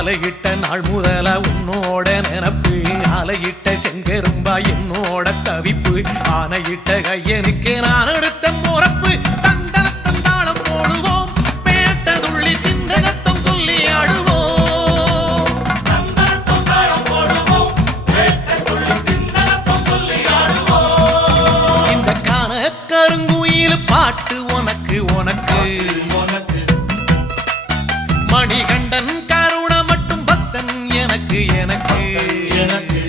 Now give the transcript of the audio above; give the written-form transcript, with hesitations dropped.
மாலையிட்ட நாள் முதல உன்னோட நினப்பு ஆலையிட்ட செங்கரும்பா என்னோட தவிப்பு ஆனையிட்ட கையனுக்கு நான் எடுத்த முறப்பு தந்தனத்தம் தாளம் போடுவோம் பேட்டதுள்ளி திந்தகத்தம் சொல்லி ஆடுவோம் தந்தனத்தம் தாளம் போடுவோம் பேட்டதுள்ளி திந்தகத்தம் சொல்லி ஆடுவோம் இந்த காண கருங்குயில் பாட்டு உனக்கு உனக்கு மணிகண்டன் கருண மட்டும் பக்தன் எனக்கு எனக்கு எனக்கு